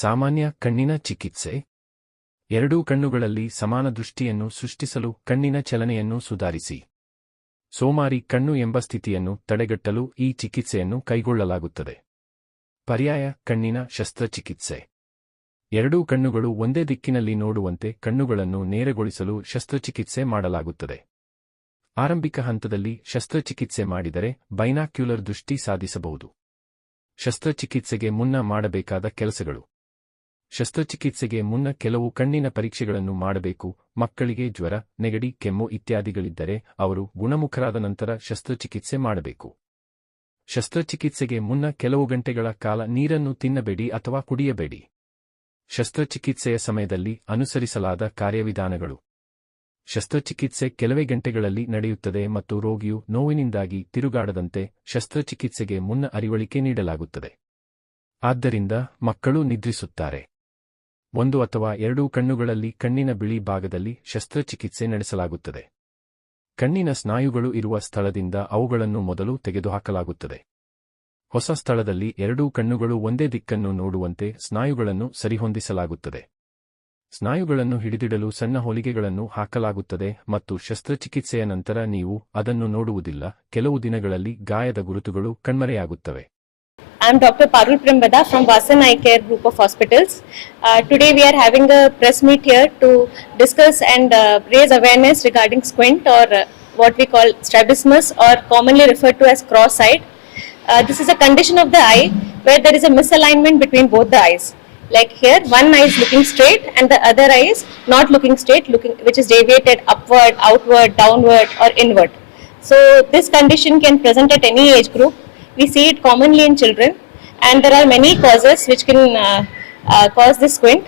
ಸಾಮಾನ್ಯ ಕಣ್ಣಿನ ಚಿಕಿತ್ಸೆ. ಎರಡೂ ಕಣ್ಣುಗಳಲ್ಲಿ ಸಮಾನ ದೃಷ್ಟಿಯನ್ನು ಸೃಷ್ಟಿಸಲು ಕಣ್ಣಿನ ಚಲನೆಯನ್ನು ಸುಧಾರಿಸಿ. ಸೋಮಾರಿ ಕಣ್ಣು ಎಂಬ ಸ್ಥಿತಿಯನ್ನು ತಡೆಗಟ್ಟಲು ಈ ಚಿಕಿತ್ಸೆಯನ್ನು ಕೈಗೊಳ್ಳಲಾಗುತ್ತದೆ. ಪರ್ಯಾಯ ಕಣ್ಣಿನ ಶಸ್ತ್ರಚಿಕಿತ್ಸೆ. ಎರಡೂ ಕಣ್ಣುಗಳು ಒಂದೇ ದಿಕ್ಕಿನಲ್ಲಿ ನೋಡುವಂತೆ ಕಣ್ಣುಗಳನ್ನು ನೇರಗೊಳಿಸಲು ಶಸ್ತ್ರಚಿಕಿತ್ಸೆ ಮಾಡಲಾಗುತ್ತದೆ. ಆರಂಭಿಕ ಹಂತದಲ್ಲಿ ಶಸ್ತ್ರಚಿಕಿತ್ಸೆ ಮಾಡಿದರೆ ಬೈನಾಕ್ಯುಲರ್ ದೃಷ್ಟಿ ಸಾಧಿಸಬಹುದು. ಶಸ್ತ್ರಚಿಕಿತ್ಸೆಗೆ ಮುನ್ನ ಮಾಡಬೇಕಾದ ಕೆಲಸಗಳು. ಶಸ್ತ್ರಚಿಕಿತ್ಸೆಗೆ ಮುನ್ನ ಕೆಲವು ಕಣ್ಣಿನ ಪರೀಕ್ಷೆಗಳನ್ನು ಮಾಡಬೇಕು. ಮಕ್ಕಳಿಗೆ ಜ್ವರ, ನೆಗಡಿ, ಕೆಮ್ಮು ಇತ್ಯಾದಿಗಳಿದ್ದರೆ ಅವರು ಗುಣಮುಖರಾದ ನಂತರ ಶಸ್ತ್ರಚಿಕಿತ್ಸೆ ಮಾಡಬೇಕು. ಶಸ್ತ್ರಚಿಕಿತ್ಸೆಗೆ ಮುನ್ನ ಕೆಲವು ಗಂಟೆಗಳ ಕಾಲ ನೀರನ್ನು ತಿನ್ನಬೇಡಿ ಅಥವಾ ಕುಡಿಯಬೇಡಿ. ಶಸ್ತ್ರಚಿಕಿತ್ಸೆಯ ಸಮಯದಲ್ಲಿ ಅನುಸರಿಸಲಾದ ಕಾರ್ಯವಿಧಾನಗಳು. ಶಸ್ತ್ರಚಿಕಿತ್ಸೆ ಕೆಲವೇ ಗಂಟೆಗಳಲ್ಲಿ ನಡೆಯುತ್ತದೆ ಮತ್ತು ರೋಗಿಯು ನೋವಿನಿಂದಾಗಿ ತಿರುಗಾಡದಂತೆ ಶಸ್ತ್ರಚಿಕಿತ್ಸೆಗೆ ಮುನ್ನ ಅರಿವಳಿಕೆ ನೀಡಲಾಗುತ್ತದೆ. ಆದ್ದರಿಂದ ಮಕ್ಕಳು ನಿದ್ರಿಸುತ್ತಾರೆ. ಒಂದು ಅಥವಾ ಎರಡೂ ಕಣ್ಣುಗಳಲ್ಲಿ ಕಣ್ಣಿನ ಬಿಳಿ ಭಾಗದಲ್ಲಿ ಶಸ್ತ್ರಚಿಕಿತ್ಸೆ ನಡೆಸಲಾಗುತ್ತದೆ. ಕಣ್ಣಿನ ಸ್ನಾಯುಗಳು ಇರುವ ಸ್ಥಳದಿಂದ ಅವುಗಳನ್ನು ಮೊದಲು ತೆಗೆದುಹಾಕಲಾಗುತ್ತದೆ. ಹೊಸ ಸ್ಥಳದಲ್ಲಿ ಎರಡೂ ಕಣ್ಣುಗಳು ಒಂದೇ ದಿಕ್ಕನ್ನು ನೋಡುವಂತೆ ಸ್ನಾಯುಗಳನ್ನು ಸರಿಹೊಂದಿಸಲಾಗುತ್ತದೆ. ಸ್ನಾಯುಗಳನ್ನು ಹಿಡಿದಿಡಲು ಸಣ್ಣ ಹೊಲಿಗೆಗಳನ್ನು ಹಾಕಲಾಗುತ್ತದೆ ಮತ್ತು ಶಸ್ತ್ರಚಿಕಿತ್ಸೆಯ ನಂತರ ನೀವು ಅದನ್ನು ನೋಡುವುದಿಲ್ಲ. ಕೆಲವು ದಿನಗಳಲ್ಲಿ ಗಾಯದ ಗುರುತುಗಳು ಕಣ್ಮರೆಯಾಗುತ್ತವೆ. I'm Dr. Parul Prembada from Vasan Eye Care Group of Hospitals. Uh, today we are having a press meet here to discuss and uh, raise awareness regarding squint or uh, what we call strabismus or commonly referred to as cross-eyed. Uh, this is a condition of the eye where there is a misalignment between both the eyes. Like here, one eye is looking straight and the other eye is not looking straight, looking which is deviated upward, outward, downward, or inward. So this condition can present at any age group. We see it commonly in children, and there are many causes which can uh, uh, cause this squint.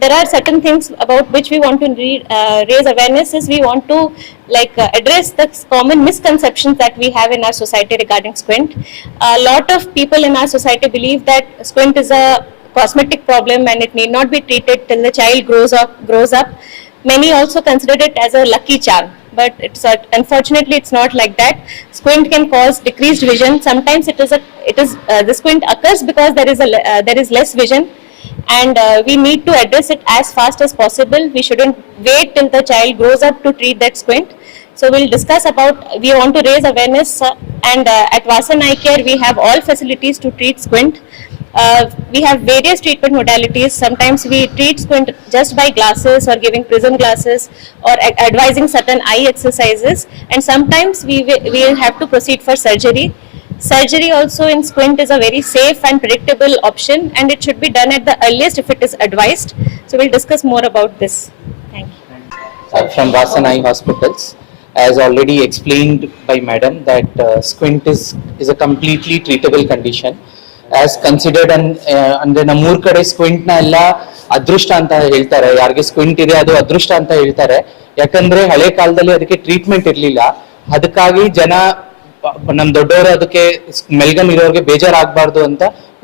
There are certain things about which we want to uh, raise awareness. Is we want to like uh, address the common misconceptions that we have in our society regarding squint. A lot of people in our society believe that squint is a cosmetic problem and it need not be treated till the child grows up. Grows up. Many also consider it as a lucky charm, but it's uh, unfortunately it's not like that. Squint can cause decreased vision. Sometimes it is a it is uh, the squint occurs because there is a uh, there is less vision, and uh, we need to address it as fast as possible. We shouldn't wait till the child grows up to treat that squint. So we'll discuss about we want to raise awareness uh, and uh, at Vasan Eye Care we have all facilities to treat squint. Uh, we have various treatment modalities. Sometimes we treat squint just by glasses or giving prism glasses or ad- advising certain eye exercises. And sometimes we wi- we have to proceed for surgery. Surgery also in squint is a very safe and predictable option, and it should be done at the earliest if it is advised. So we'll discuss more about this. Thank you. from Vasan Eye Hospitals. As already explained by Madam, that uh, squint is, is a completely treatable condition. As considered an, uh, ಅಂದ್ರೆ ನಮ್ಮೂರ್ ಕಡೆ ಸ್ಕ್ವಿಂಟ್ನ ಎಲ್ಲ ಅದೃಷ್ಟ ಅಂತ ಹೇಳ್ತಾರೆ. ಯಾರಿಗೆ squint ಇದೆ ಅದು ಅದೃಷ್ಟ ಅಂತ ಹೇಳ್ತಾರೆ. ಯಾಕಂದ್ರೆ ಹಳೆ ಕಾಲದಲ್ಲಿ ಅದಕ್ಕೆ ಟ್ರೀಟ್ಮೆಂಟ್ ಇರ್ಲಿಲ್ಲ. ಅದಕ್ಕಾಗಿ ಜನ ನಮ್ ದೊಡ್ಡವರು ಅದಕ್ಕೆ ಮೆಲ್ಗನ್ ಇರೋರ್ಗೆ ಬೇಜಾರಾಗ್ಬಾರ್ದು ಅಂತ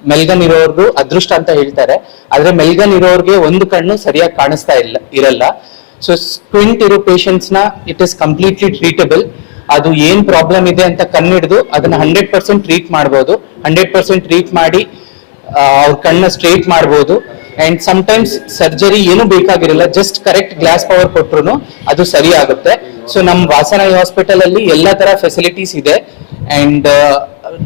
ಮೆಲ್ಗನ್ ಇರೋರ್ಗು ಅದೃಷ್ಟ ಅಂತ ಹೇಳ್ತಾರೆ. ಆದ್ರೆ ಮೆಲ್ಗನ್ ಇರೋರ್ಗೆ ಒಂದು ಕಣ್ಣು ಸರಿಯಾಗಿ ಕಾಣಿಸ್ತಾ ಇಲ್ಲ ಇರಲ್ಲ. ಸೊ ಸ್ಕ್ವಿಂಟ್ ಇರೋ ಪೇಷಂಟ್ಸ್ನ ಇಟ್ ಇಸ್ ಕಂಪ್ಲೀಟ್ಲಿ ಟ್ರೀಟಬಲ್ ಅದು ಏನ್ ಪ್ರಾಬ್ಲಮ್ ಇದೆ ಅಂತ ಕಣ್ಣಿಡ್ದು, ಅದನ್ನ ಹಂಡ್ರೆಡ್ ಪರ್ಸೆಂಟ್ ಟ್ರೀಟ್ ಮಾಡಬಹುದು ಹಂಡ್ರೆಡ್ ಪರ್ಸೆಂಟ್ ಟ್ರೀಟ್ ಮಾಡಿ ಅವ್ರ ಕಣ್ಣ ಸ್ಟ್ರೇಟ್ ಮಾಡಬಹುದು ಅಂಡ್ ಸಮಟೈಮ್ಸ್ ಸರ್ಜರಿ ಏನು ಬೇಕಾಗಿರಲ್ಲ ಜಸ್ಟ್ ಕರೆಕ್ಟ್ ಗ್ಲಾಸ್ ಪವರ್ ಕೊಟ್ರು ಅದು ಸರಿ ಆಗುತ್ತೆ ಸೊ ನಮ್ ವಾಸನಾಯಿ ಹಾಸ್ಪಿಟಲ್ ಅಲ್ಲಿ ಎಲ್ಲಾ ತರ ಫೆಸಿಲಿಟೀಸ್ ಇದೆ. And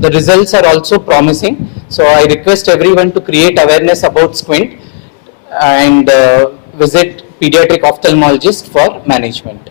the results are also promising so I request everyone to create awareness about squint and visit pediatric ophthalmologist for management.